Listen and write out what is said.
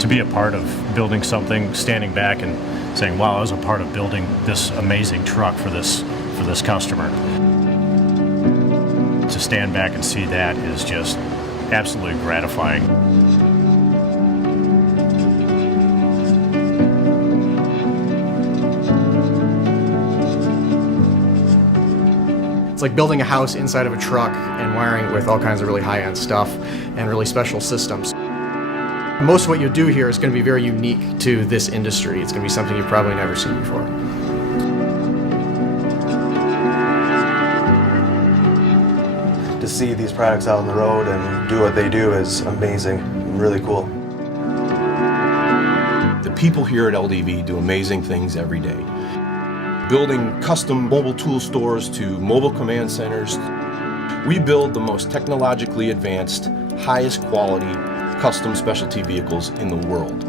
to be a part of building something, standing back and saying, wow, I was a part of building this amazing truck for this customer. To stand back and see that is just absolutely gratifying. It's like building a house inside of a truck and wiring it with all kinds of really high-end stuff and really special systems. Most of what you do here is going to be very unique to this industry. It's going to be something you've probably never seen before. To see these products out on the road and do what they do is amazing and really cool. The people here at LDV do amazing things every day. Building custom mobile tool stores to mobile command centers. We build the most technologically advanced, highest quality, custom specialty vehicles in the world.